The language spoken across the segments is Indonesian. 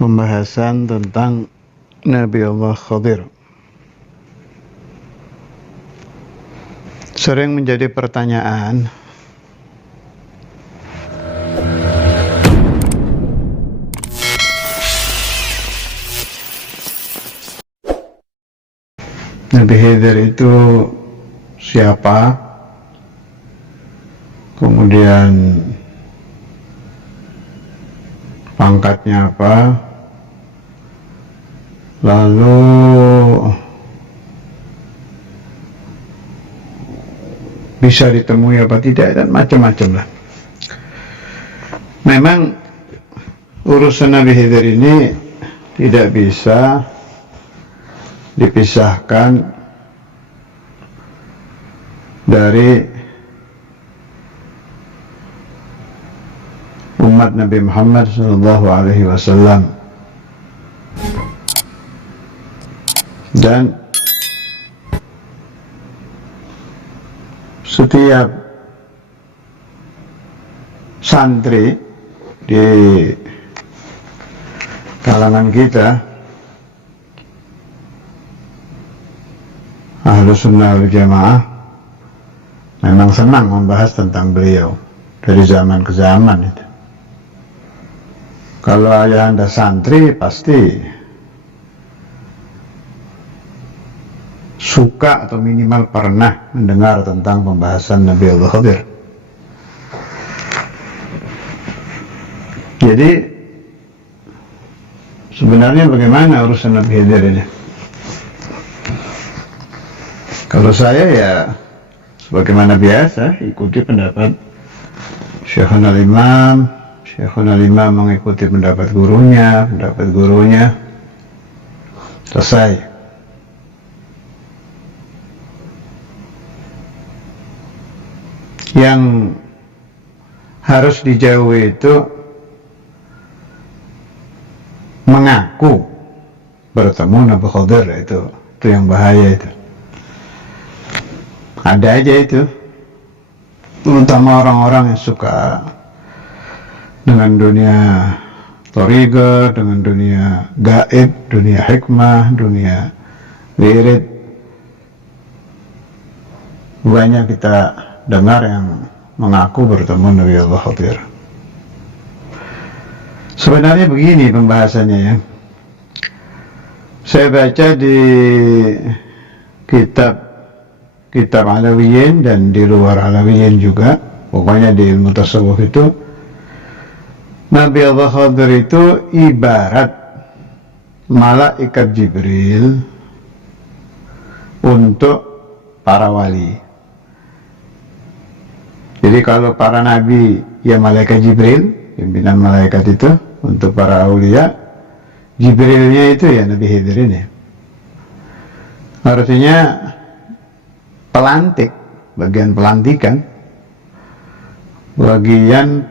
Pembahasan tentang Nabi Allah Khadir. Sering menjadi pertanyaan, Nabi Khidir itu siapa? Kemudian pangkatnya apa? Lalu bisa ditemui apa tidak, dan macam-macam lah. Memang urusan Nabi Khidir ini tidak bisa dipisahkan dari umat Nabi Muhammad SAW. Dan setiap santri di kalangan kita, Ahlus Sunnah wal Jamaah, memang senang membahas tentang beliau dari zaman ke zaman itu. Kalau ayah anda santri, pasti suka atau minimal pernah mendengar tentang pembahasan Nabi Allah Khadir. Jadi sebenarnya bagaimana urusan Nabi Khidir ini? Kalau saya ya sebagaimana biasa ikuti pendapat Syekhul Imam. Syekhul Imam mengikuti pendapat gurunya, selesai. Yang harus dijauhi itu mengaku bertemu Nabi Khadir, itu yang bahaya itu. Ada aja itu, terutama orang-orang yang suka dengan dunia thariqah, dengan dunia gaib, dunia hikmah, dunia wirid. Banyak kita dengar yang mengaku bertemu Nabi Allah Khadir. Sebenarnya begini pembahasannya ya. Saya baca di kitab Alawiyin dan di luar Alawiyin juga, pokoknya di ilmu tasawuf itu, Nabi Allah Khadir itu ibarat malaikat Jibril untuk para wali. Jadi kalau para nabi ya malaikat Jibril, pimpinan malaikat itu, untuk para aulia Jibrilnya itu ya Nabi Khidir ini. Artinya pelantik, bagian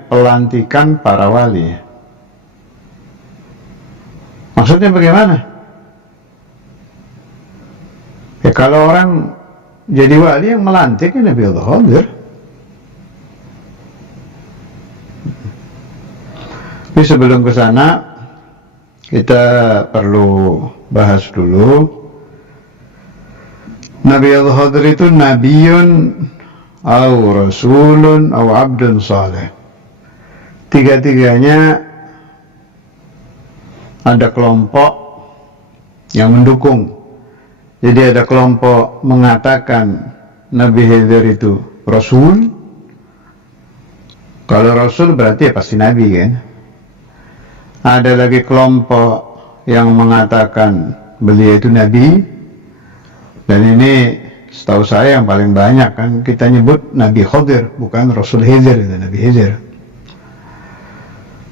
pelantikan para wali. Maksudnya bagaimana? Ya kalau orang jadi wali yang melantik ya Nabi Allah Khadir. Tapi sebelum ke sana kita perlu bahas dulu Nabi Allah Khadir itu nabiyun au rasulun au abdun saleh. Tiga-tiganya ada kelompok yang mendukung. Jadi ada kelompok mengatakan Nabi Khidir itu rasul. Kalau rasul berarti ya pasti nabi kan. Ada lagi kelompok yang mengatakan beliau itu nabi. Dan ini setahu saya yang paling banyak kan kita nyebut Nabi Khadir, bukan Rasul Khidir, itu Nabi Khidir.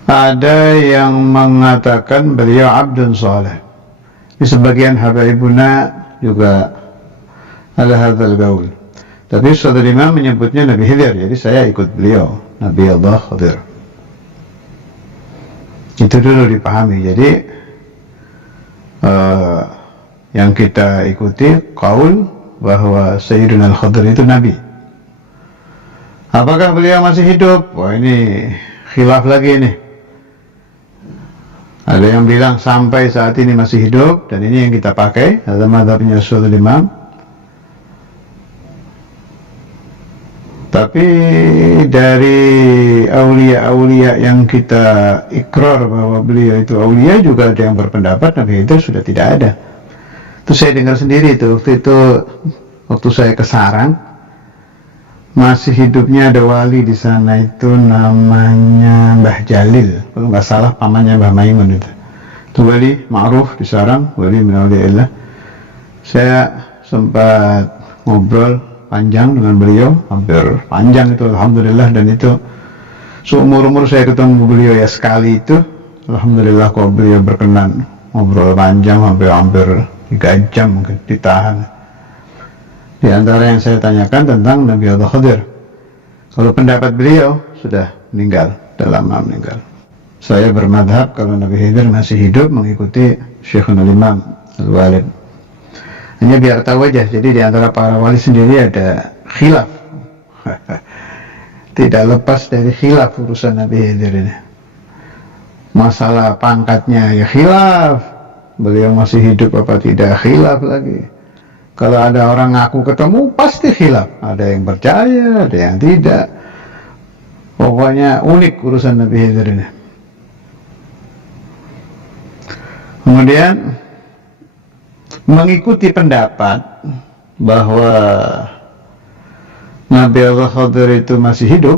Ada yang mengatakan beliau abdun saleh. Di sebagian habaibuna juga ada hadzal gaul. Tapi Saudara Imam menyebutnya Nabi Khidir, jadi saya ikut beliau, Nabi Allah Khadir. Itu dulu dipahami. Jadi yang kita ikuti qaul bahwa Sayyidina Al-Khadir itu Nabi. Apakah beliau masih hidup? Wah, ini khilaf lagi nih. Ada yang bilang sampai saat ini masih hidup, dan ini yang kita pakai dalam mazhabnya Rasulul Imam. Tapi dari aulia-aulia yang kita ikrar bahwa beliau itu aulia, juga ada yang berpendapat Nabi Khidir sudah tidak ada. Itu saya dengar sendiri itu, waktu saya ke Sarang, masih hidupnya ada wali di sana itu namanya Mbah Jalil, kalau nggak salah pamannya Mbah Maimun itu wali ma'ruf di Sarang, wali min auliyaillah. Saya sempat ngobrol panjang dengan beliau, hampir panjang itu alhamdulillah, dan itu seumur-umur saya ketemu beliau ya sekali itu, alhamdulillah kok beliau berkenan ngobrol panjang hampir 3 jam mungkin ditahan. Di antara yang saya tanyakan tentang Nabi Allah Khidir. Kalau pendapat beliau sudah meninggal, sudah lama meninggal. Saya bermadhab kalau Nabi Khidir masih hidup mengikuti Syekhul Imam Al-Walid. Hanya biar tahu aja, jadi di antara para wali sendiri ada khilaf. Tidak lepas dari khilaf urusan Nabi Khidir ini. Masalah pangkatnya ya khilaf, beliau masih hidup apa tidak khilaf lagi. Kalau ada orang ngaku ketemu pasti khilaf, ada yang percaya, ada yang tidak. Pokoknya unik urusan Nabi Khidir ini. Kemudian mengikuti pendapat bahwa Nabi Allah Khidir itu masih hidup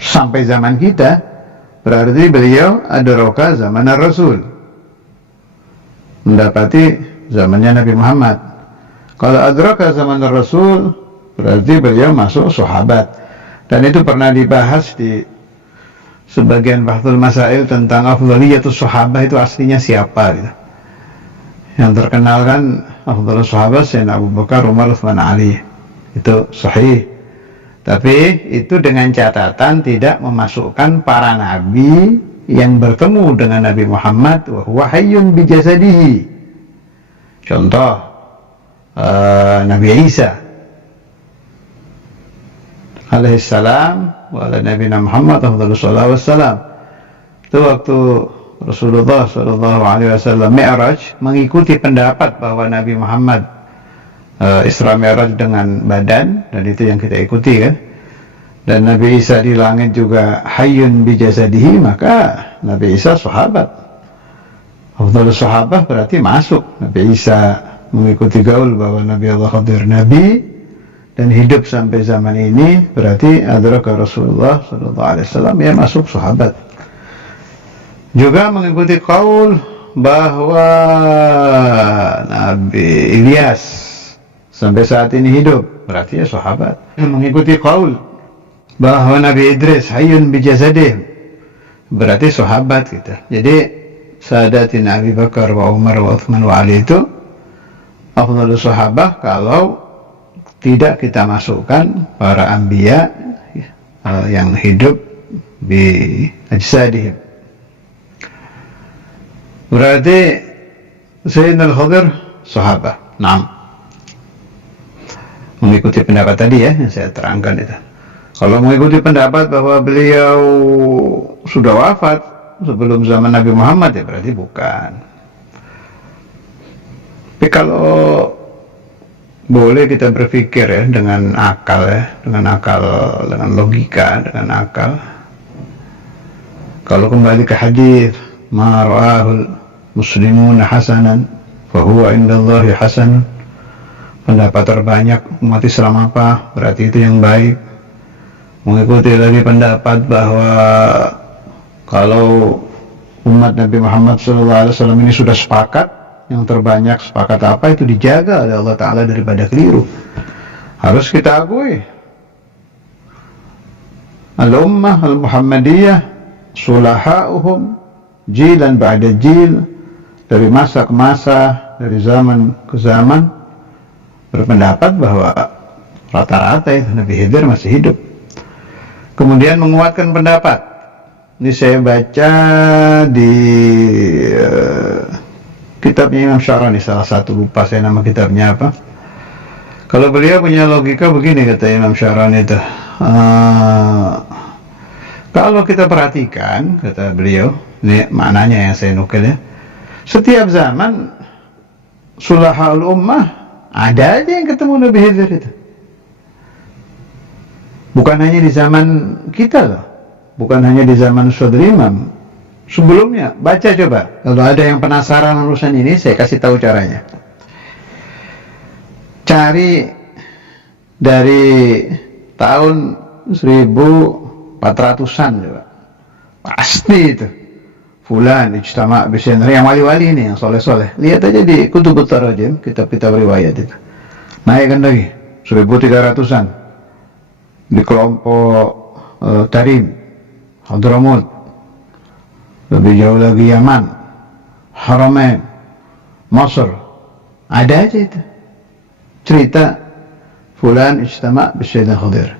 sampai zaman kita, berarti beliau adraka zaman Rasul, mendapati zamannya Nabi Muhammad. Kalau adraka zaman Rasul, berarti beliau masuk sahabat. Dan itu pernah dibahas di sebagian bahtul masail tentang afdhaliyatus sahabah, itu aslinya siapa gitu. Yang terkenal kan afdhalus sahabah Sayyidina Abu Bakar, Umar, Utsman, Ali. Itu sahih. Tapi itu dengan catatan tidak memasukkan para nabi yang bertemu dengan Nabi Muhammad wa huwa hayyun bi jasadihi. Contoh Nabi Isa alaihissalam wa ala nabiyina Muhammad afdhalus salatu wassalam. Itu waktu Rasulullah sallallahu alaihi wasallam Mi'raj, mengikuti pendapat bahwa Nabi Muhammad Isra Mi'raj dengan badan, dan itu yang kita ikuti kan. Dan Nabi Isa di langit juga hayyun bi jasadihi, maka Nabi Isa sahabat. Afdhalus sahabah berarti masuk. Nabi Isa mengikuti gaul bahwa Nabi Allah Khidir Nabi dan hidup sampai zaman ini, berarti adraka Rasulullah sallallahu alaihi wasallam, ya masuk sahabat. Juga mengikuti qaul bahwa Nabi Ilyas sampai saat ini hidup, berarti ya sahabat. Mengikuti qaul bahwa Nabi Idris hayyun bi jasadih, berarti sahabat kita. Jadi Sadatina Abi Bakar wa Umar wa Uthman wa Ali itu afdhalus sahabah kalau tidak kita masukkan para anbiya yang hidup bi ajsadihim. Berarti Sayyidina Al-Khidir sahabah. Naam. Mengikuti pendapat tadi ya yang saya terangkan itu. Kalau mengikuti pendapat bahwa beliau sudah wafat sebelum zaman Nabi Muhammad, ya berarti bukan. Tapi kalau boleh kita berpikir ya dengan akal ya, dengan logika, dengan akal. Kalau kembali ke hadis, ma ra'ahul muslimuna hasanan fa huwa indallahi hasan. Pendapat terbanyak umat Islam apa? Berarti itu yang baik. Mengikuti lagi pendapat bahwa kalau umat Nabi Muhammad SAW ini sudah sepakat, yang terbanyak sepakat apa, itu dijaga oleh Allah Ta'ala daripada keliru. Harus kita akui, al-ummah al-Muhammadiyah sulaha'uhum jilan ba'da jil, dari masa ke masa, dari zaman ke zaman, berpendapat bahwa rata-rata itu Nabi Khidir masih hidup. Kemudian menguatkan pendapat. Ini saya baca di kitabnya Imam Syarani, salah satu, lupa saya nama kitabnya apa. Kalau beliau punya logika begini, kata Imam Syarani itu, Kalau kita perhatikan, kata beliau, ini maknanya yang saya nukil ya, setiap zaman sulahul ummah ada aja yang ketemu Nabi Khidir itu. Bukan hanya di zaman kita loh, bukan hanya di zaman Saudara Imam. Sebelumnya, baca coba. Kalau ada yang penasaran urusan ini, saya kasih tahu caranya. Cari dari tahun 1400-an coba. Pasti itu. Fulan, ijtama' bisyandri, yang wali-wali ini, yang soleh-soleh. Lihat aja di Kutubut Tarajim, kitab-kitab riwayat itu. Naikkan lagi, 1300-an. Di kelompok Tarim, Hadramut, lebih jauh lagi Yaman, Haramain, Masr, ada aja itu cerita fulan ijtama' bisyaitan Khidir.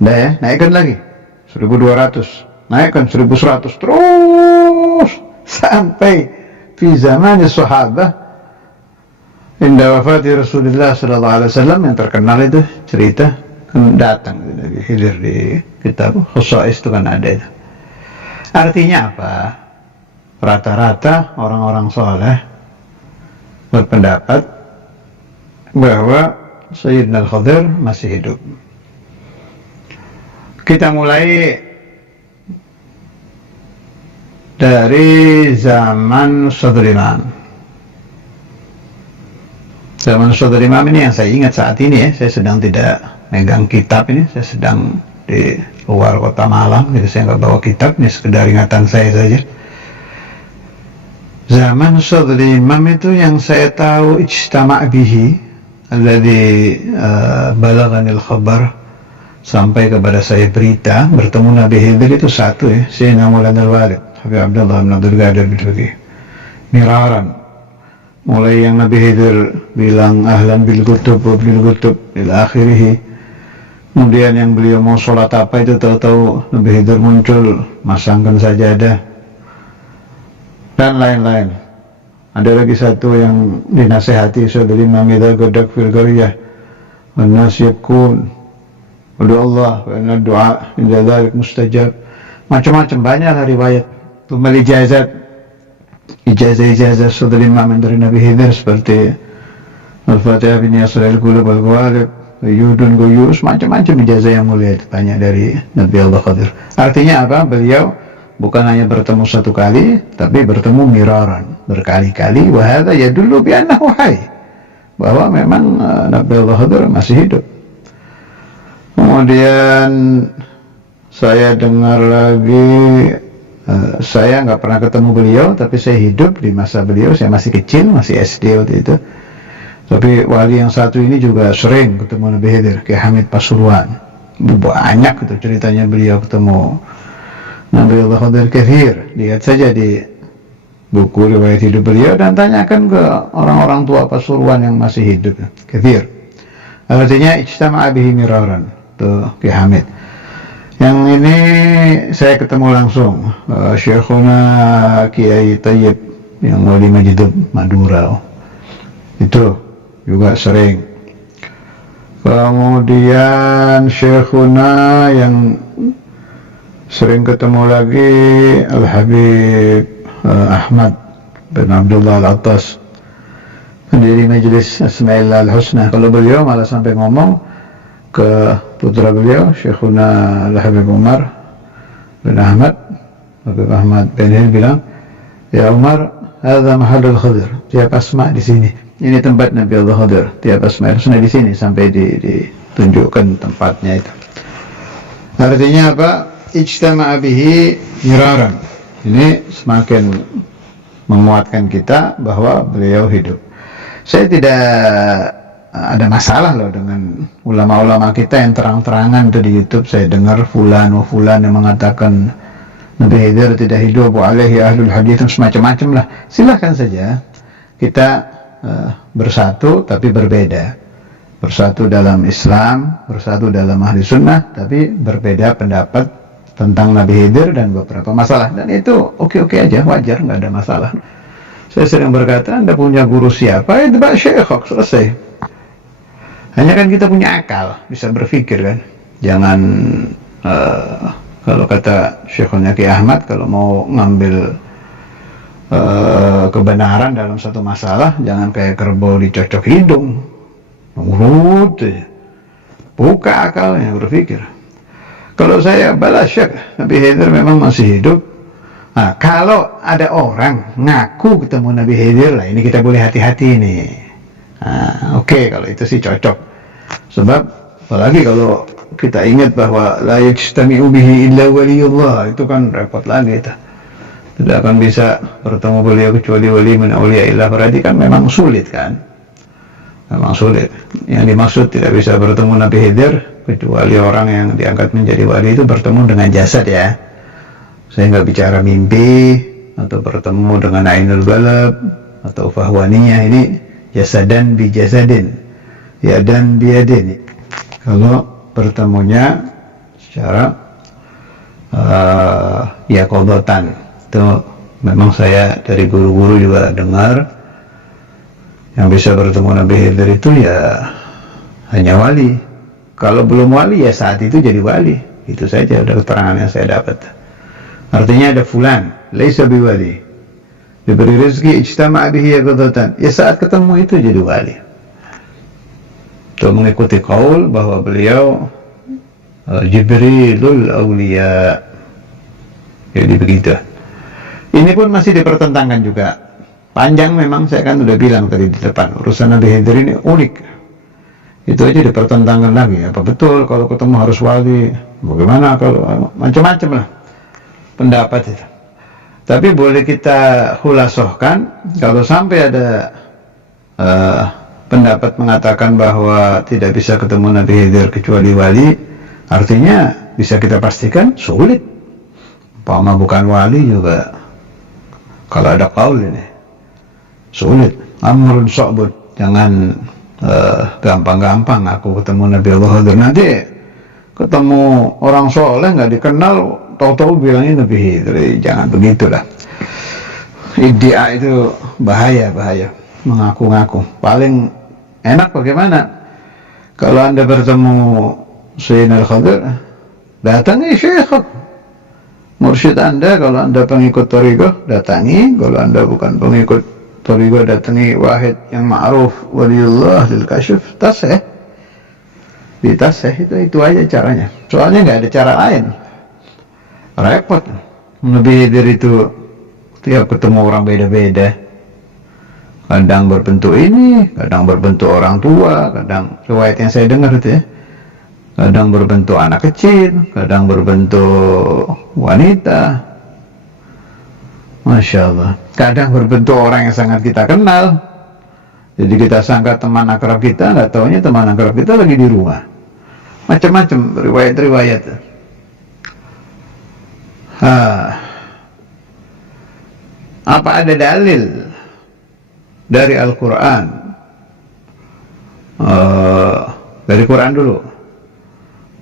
Dah ya, naikkan lagi 1200, naikkan 1100, terus sampai di zaman sahabat inda wafati Rasulullah sallallahu alaihi wasallam, yang terkenal itu cerita datang Nabi Khidir di kitab Khusais itu kan ada itu. Artinya apa? Rata-rata orang-orang soleh berpendapat bahwa Sayyidina Al-Khidir masih hidup. Kita mulai dari zaman Saudara Imam. Zaman Saudara Imam ini yang saya ingat saat ini ya, saya sedang tidak megang kitab ini, saya sedang di luar kota Malang, jadi saya nggak bawa kitab, ini sekedar ingatan saya saja. Zaman Saudara Imam itu yang saya tahu ijtama' bihi alladhi balaghanil khabar, sampai kepada saya berita bertemu Nabi Khidir itu satu ya, Sayyidina Maulana Al-Walid Habib Abdullah bin Abdul Qadir bin Faqih miraran, mulai yang Nabi Khidir bilang ahlan bil kutub ila akhirih. Kemudian yang beliau mau sholat apa itu tahu-tahu Nabi Khidir muncul, masangkan sajadah dan lain-lain. Ada lagi satu yang dinasihati Saudara Imam, idza gadak fil qaryah wan nas yakun wa Allah wa inna du'a inda dzalik mustajab. Macam-macam banyak riwayat. Tumal ijazah Saudara Imam dari Nabi Khidir seperti Al-Fatihah bin Yasir al-Qulub al-Qawalib, Yudun Guyus, macam-macam ijazah yang mulia itu banyak dari Nabi Allah Khidir. Artinya apa? Beliau bukan hanya bertemu satu kali, tapi bertemu miraran, berkali-kali. Wa hadza yadullu bi annahu hayy, bahwa memang Nabi Allah Khidir masih hidup. Kemudian saya dengar lagi, saya nggak pernah ketemu beliau, tapi saya hidup di masa beliau, saya masih kecil, masih SD waktu itu. Tapi wali yang satu ini juga sering ketemu Nabi Khidir, kayak Hamid Pasuruan. Banyak itu ceritanya beliau ketemu Nabi Allah Khidir kathir. Lihat saja di buku riwayat hidup beliau dan tanyakan ke orang-orang tua Pasuruan yang masih hidup. Kathir. Artinya ijtama'a bihi miraran. Tuh kayak Hamid. Yang ini saya ketemu langsung Syekhuna Kiai Tayyib yang wali Majidub Madura. Itu juga sering. Kemudian Syekhuna yang sering ketemu lagi Al-Habib Ahmad bin Abdullah Al-Attas, pendiri Majelis Asma'illah Al-Husna. Kalau beliau malah sampai ngomong ke putra beliau Syekhuna Al-Habib Umar bin Ahmad, Habib Ahmad bin Hil bilang, ya Umar, hadza mahallul Khidir, tiap asma di sini. Ini tempat Nabi Allah Khidir, tiap asma Husna di sini, sampai ditunjukkan tempatnya itu. Artinya apa? Ijtama'a bihi miraran. Ini semakin menguatkan kita bahwa beliau hidup. Saya tidak ada masalah loh dengan ulama-ulama kita yang terang-terangan tuh di YouTube. Saya dengar fulan yang mengatakan Nabi Khidir tidak hidup, wa alaihi ahlul hadits, semacam-macam lah. Silahkan saja kita bersatu tapi berbeda, bersatu dalam Islam, bersatu dalam ahli sunnah, tapi berbeda pendapat tentang Nabi Khidir dan beberapa masalah, dan itu oke-oke aja, wajar, nggak ada masalah. Saya sering berkata, Anda punya guru siapa? Itu Pak Syekh, selesai. Hanya kan kita punya akal, bisa berpikir kan, jangan Kalau kata Syekhulnya Ki Ahmad, kalau mau ngambil kebenaran dalam satu masalah, jangan kayak kerbau dicocok hidung, urut, buka akalnya, berpikir. Kalau saya balas syak, Nabi Khidir memang masih hidup. Nah, kalau ada orang ngaku ketemu Nabi Khidir, lah ini kita boleh hati-hati nih. Nah, oke, kalau itu sih cocok. Sebab apalagi kalau kita ingat bahwa la yajtami'u bihi illa waliyullah, itu kan repot lagi itu. Tidak akan bisa bertemu beliau kecuali wali min auliyaillah. Berarti kan memang sulit kan? Memang sulit. Yang dimaksud tidak bisa bertemu Nabi Khidir kecuali orang yang diangkat menjadi wali itu bertemu dengan jasad ya. Saya nggak bicara mimpi atau bertemu dengan ainul balab atau fahwaniyah, ini jasadan bi jasadin, yadan bi yadin. Kalau bertemunya secara yaqadatan, itu memang saya dari guru-guru juga dengar yang bisa bertemu Nabi Khidir itu ya hanya wali. Kalau belum wali ya saat itu jadi wali. Itu saja udah keterangan yang saya dapat. Artinya ada fulan laisa biwali, diberi rezeki ijtama'a bihi yaqadatan, ya saat ketemu itu jadi wali. Itu mengikuti qaul bahwa beliau Jibrilul Aulia. Jadi begitu. Ini pun masih dipertentangkan juga. Panjang memang, saya kan udah bilang tadi di depan. Urusan Nabi Khidir ini unik. Itu aja dipertentangkan lagi. Apa betul kalau ketemu harus wali? Bagaimana kalau macam-macam lah pendapat itu. Tapi boleh kita khulasohkan, kalau sampai ada pendapat mengatakan bahwa tidak bisa ketemu Nabi Khidir kecuali wali, artinya bisa kita pastikan sulit. Umpama bukan wali juga, kalau ada qaul ini sulit. Amrun sa'bud, jangan gampang-gampang aku ketemu Nabi Allah Khidir. Nanti ketemu orang soleh nggak dikenal, tahu-tahu bilangnya Nabi Khidir. Jangan begitulah. Iddia itu bahaya. Mengaku-ngaku. Paling enak bagaimana? Kalau Anda bertemu Sayyidina Al-Khidir, datangi Syekh mursyid Anda. Kalau Anda pengikut thariqah, datangi. Kalau Anda bukan pengikut thariqah, datangi wahid yang ma'ruf waliullah lil kasyf. Tasih. Di tasih itu aja caranya. Soalnya nggak ada cara lain. Repot. Nabi Khidir itu tiap ketemu orang beda-beda. Kadang berbentuk ini, kadang berbentuk orang tua, kadang riwayat yang saya dengar itu ya, kadang berbentuk anak kecil, kadang berbentuk wanita. Masya Allah. Kadang berbentuk orang yang sangat kita kenal. Jadi kita sangka teman akrab kita, nggak taunya teman akrab kita lagi di rumah. Macam-macam riwayat-riwayat. Apa ada dalil dari Al-Quran? Dari Quran dulu.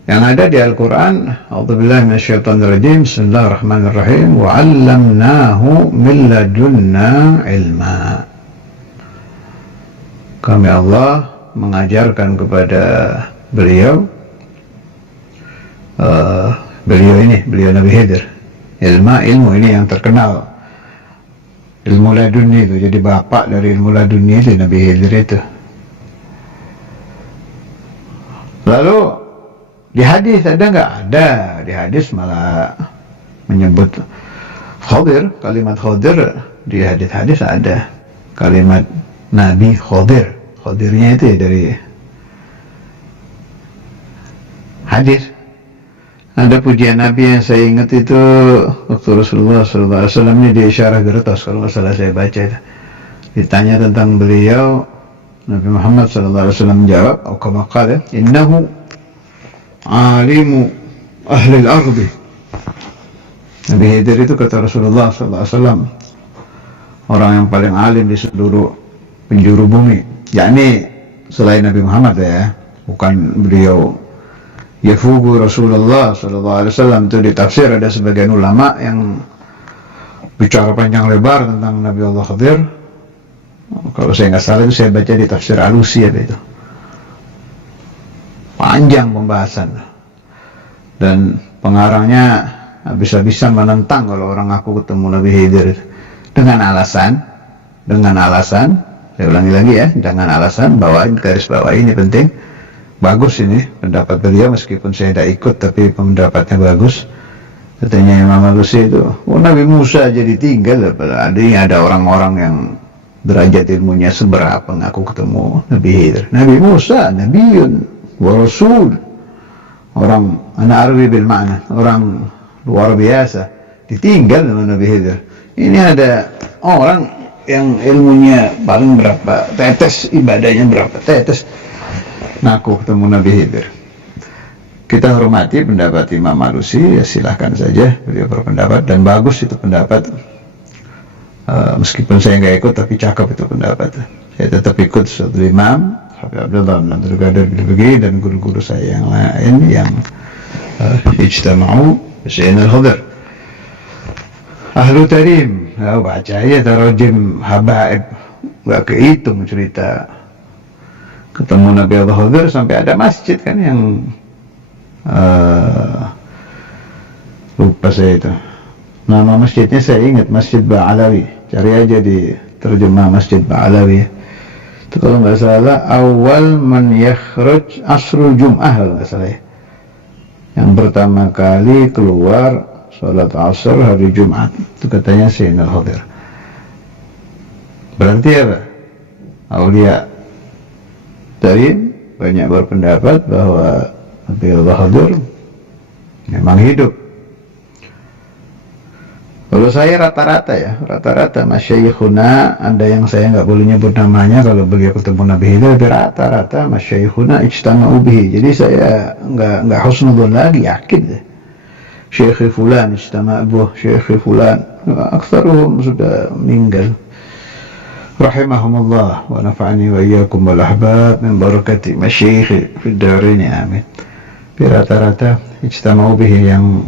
Yang ada di Al-Quran, a'udzubillahi minasyaitonirrajim, bismillahirrahmanirrahim, wa 'allamnahu min ladunna ilma. Kami Allah mengajarkan kepada beliau, beliau Nabi Khidir, ilmu ini yang terkenal, ilmu laduni itu. Jadi bapak dari ilmu laduni itu Nabi Khidir itu. Lalu di hadis ada nggak? Ada. Di hadis malah menyebut Khidir, kalimat Khidir. Di hadis ada kalimat Nabi Khidir. Khidirnya itu ya dari hadis. Ada pujian Nabi yang saya ingat itu waktu Rasulullah SAW ini di Isyarah Gertos, kalau nggak salah saya baca itu. Ditanya tentang beliau, Nabi Muhammad SAW menjawab, "Qala innahu alimu ahli al-ardi." Nabi Khidir itu kata Rasulullah SAW, orang yang paling alim di seluruh penjuru bumi. Yakni selain Nabi Muhammad ya, bukan beliau. Yafugu Rasulullah SAW, itu di tafsir ada sebagian ulama yang bicara panjang lebar tentang Nabi Allah Khidir. Kalau saya nggak salah itu saya baca di tafsir Alusi ada itu. Panjang pembahasan. Dan pengarangnya habis-habisan menentang kalau orang aku ketemu Nabi Khidir dengan alasan, saya ulangi lagi ya, dengan alasan, garis bawain ini penting, bagus ini pendapat beliau meskipun saya tidak ikut tapi pendapatnya bagus. Katanya Imam Alusi itu, Nabi Musa jadi tinggal, ada orang-orang yang derajat ilmunya seberapa aku ketemu Nabi Khidir. Nabi Musa, Nabiun wa Rasul, orang anak Arabi bil ma'na, orang luar biasa, ditinggal dengan Nabi Khidir. Ini ada orang yang ilmunya paling berapa tetes, ibadahnya berapa tetes, aku ketemu Nabi Khidir. Kita hormati pendapat Imam Alusi, ya silahkan saja beliau berpendapat, dan bagus itu pendapat. Meskipun saya nggak ikut, tapi cakep itu pendapat. Saya tetap ikut Ustadz Imam Habib Abdullah bin Abdul Qadir Bilbagi dan guru-guru saya yang lain yang ijtama'u Sayyidina Al-Khadir. Ahlu Tarim, baca aja tarajim habaib, nggak kehitung cerita ketemu Nabi Al-Khadir sampai ada masjid kan yang lupa saya itu nama masjidnya, saya ingat Masjid Ba'alawi, cari aja di terjemah Masjid Ba'alawi itu kalau nggak salah awal man yakhruj asrul jum'ah kalau nggak salah ya, yang pertama kali keluar sholat asar hari Jumat itu katanya Sayyidina Al-Khadir. Berarti apa? Aulia Tarim banyak berpendapat bahwa Nabi Al-Khadir memang hidup. Kalau saya rata-rata masyayikhuna, ada yang saya nggak boleh nyebut namanya kalau beliau ketemu Nabi Khidir, tapi rata-rata masyayikhuna ijtama'u bihi. Jadi saya nggak husnudzon lagi, yakin deh. Syekh fulan ijtama'u, Syekh fulan, aktsaruhum sudah meninggal. Rahimahumullah wa nafa'ani wa iyyakum wal ahbab min barakati masyayikh fid darain, amin. Tapi rata-rata ijtama'u bihi yang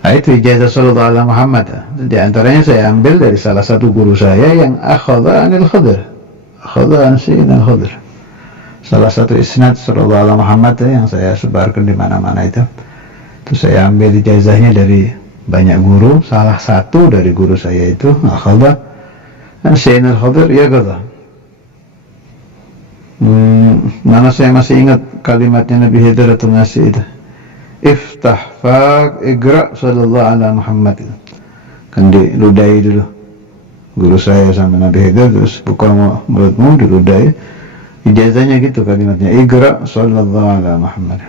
itu ijazah sallallahu alaihi Muhammad. Di antaranya saya ambil dari salah satu guru saya yang akhadha anil Khadir, akhadha an Sayyidina Khadir. Salah satu isnad sallallahu alaihi Muhammad yang saya sebarkan di mana-mana itu saya ambil ijazahnya dari banyak guru. Salah satu dari guru saya itu akhadha an Sayyidina Khadir, ya kata. Mana saya masih ingat kalimatnya Nabi Khidir atau ngasih itu, iftah faq igra sallallahu ala Muhammad, kan diludai dulu guru saya sama Nabi Khidir, terus buka mulutmu diludai, ijazahnya gitu kalimatnya, igra sallallahu ala Muhammad.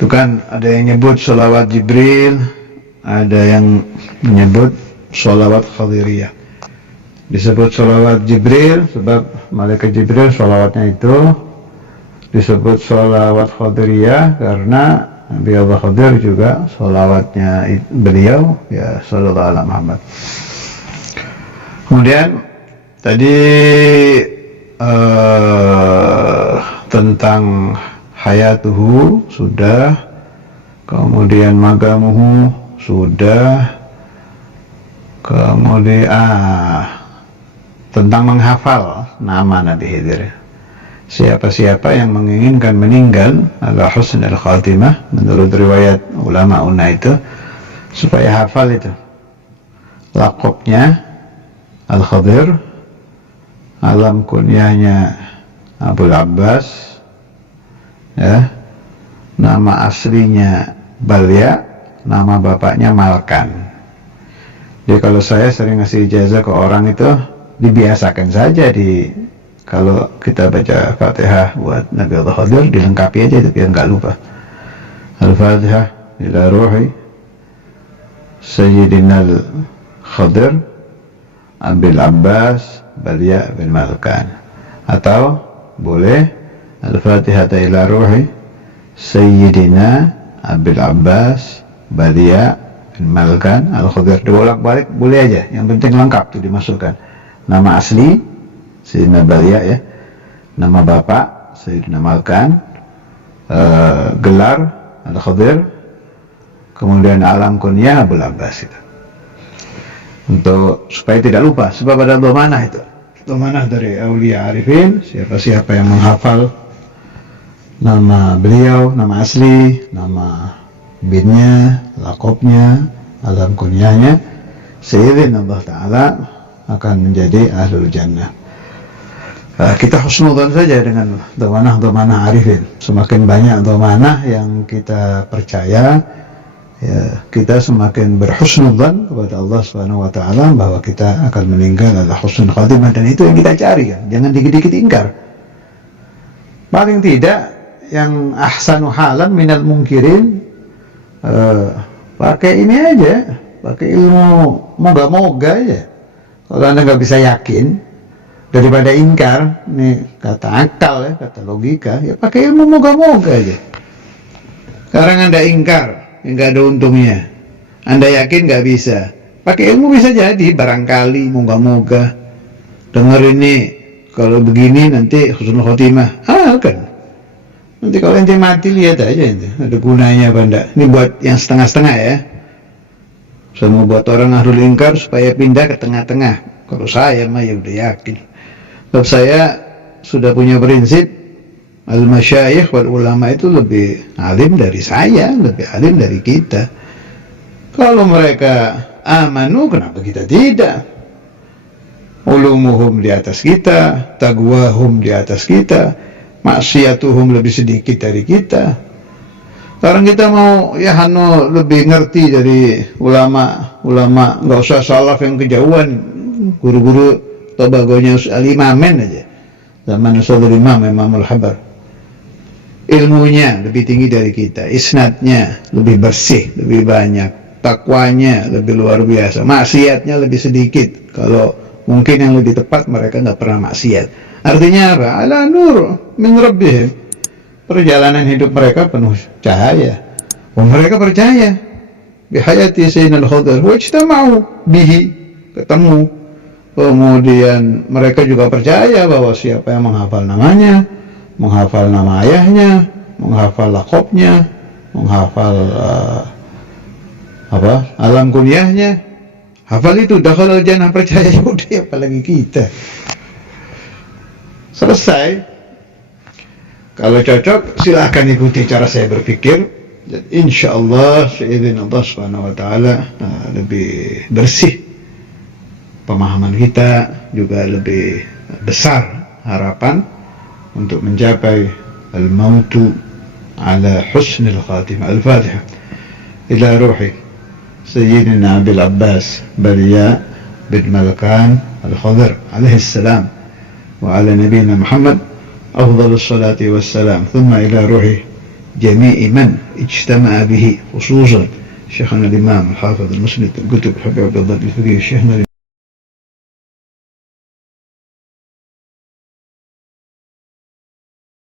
Itu kan ada yang nyebut sholawat Jibril, ada yang menyebut sholawat Khadiriyah. Disebut sholawat Jibril sebab malaikat Jibril sholawatnya itu, disebut sholawat Khadiriyah karena Nabi Allah Khadir juga sholawatnya beliau ya sallallahu alaihi Muhammad. Kemudian tadi tentang hayatuhu sudah, kemudian magamuhu sudah, kemudian tentang menghafal nama Nabi Khidir. Siapa-siapa yang menginginkan meninggal ala husnul khatimah menurut riwayat ulama una itu, supaya hafal itu laqabnya Al-Khadir, alam kunyahnya Abul Abbas, ya, nama aslinya Balya, nama bapaknya Malkan. Jadi kalau saya sering ngasih ijazah ke orang itu, dibiasakan saja kalau kita baca Fatihah buat Nabi Allah Khadir, dilengkapi aja itu biar nggak lupa. Al-Fatihah ila ruhi Sayyidina Al-Khadir Abil Abbas Balya bin Malkan, atau boleh Al-Fatihah ila ruhi Sayyidina Abil Abbas Balya bin Malkan Al-Khadir. Dibolak-balik boleh aja, yang penting lengkap tuh dimasukkan. Nama asli Sayyidina Balya ya, nama bapak Sayyidina Malkan, gelar Al-Khadir, kemudian alam kunyah Abul Abbas itu. Untuk supaya tidak lupa, sebab ada dhamanah itu. Dhamanah dari aulia arifin, siapa-siapa yang menghafal nama beliau, nama asli, nama binnya, lakopnya, alam kunyahnya, seizin Allah Ta'ala akan menjadi ahlul jannah. Kita husnudzan saja dengan domanah arifin. Semakin banyak domanah yang kita percaya, ya, kita semakin berhusnudzan kepada Allah Subhanahu wa Ta'ala bahwa kita akan meninggal adalah husnul khatimah, dan itu yang kita cari kan. Jangan dikit-dikit ingkar. Paling tidak yang ahsanu halan minal mungkirin, pakai ini aja, pakai ilmu moga-moga aja. Kalau Anda nggak bisa yakin, daripada ingkar, nih kata akal ya, kata logika, ya pakai ilmu moga-moga aja. Sekarang Anda ingkar, nggak ada untungnya. Anda yakin nggak bisa, pakai ilmu bisa jadi, barangkali, moga-moga. Dengar ini, kalau begini nanti husnul khotimah, kan? Nanti kalau ente mati lihat aja ente, ada gunanya apa enggak. Ini buat yang setengah-setengah ya. Saya mau buat orang ahlul ingkar supaya pindah ke tengah-tengah. Kalau saya mah ya udah yakin. Sebab saya sudah punya prinsip, al-masyayikh wal ulama itu lebih alim dari saya, lebih alim dari kita. Kalau mereka amanu, kenapa kita tidak? Ulumuhum di atas kita, taqwahum di atas kita, maksiatuhum lebih sedikit dari kita. Sekarang kita mau ya lebih ngerti dari ulama nggak usah salaf yang kejauhan, guru-guru Tobagonya Al-Imamen aja, zaman Saudara Imamul Habar, ilmunya lebih tinggi dari kita, isnadnya lebih bersih, lebih banyak, takwanya lebih luar biasa, maksiatnya lebih sedikit. Kalau mungkin yang lebih tepat, mereka nggak pernah maksiat. Artinya apa? Ala nur min rabbihim. Perjalanan hidup mereka penuh cahaya. Mereka percaya bihayati Sayyidina Al-Khadir wajtama'u bihi, ketemu. Kemudian mereka juga percaya bahwa siapa yang menghafal namanya, menghafal nama ayahnya, menghafal lakopnya, menghafal alam kunyahnya, hafal itu dakhalal jannah, percaya. Udah, apalagi kita. Selesai. Kalau cocok, silahkan ikuti cara saya berpikir. Dan insya Allah, seizin Allah Subhanahu wa Ta'ala, lebih bersih pemahaman kita, juga lebih besar harapan untuk mencapai al-mautu ala husnil khatimah. Al-Fatihah ila ruhi Sayyidina Abil Abbas Bariya bin Malkan Al-Khadir alaihi salam, wa ala nabiyina Muhammad afdal salati wassalam, thumma ila ruhi jami'i man ijtama'a bihi, khususan Syekhana al-Imam al-Hafidh al-Musnid al-Kutub Habib Abdullah al-Fiqih, Syekhna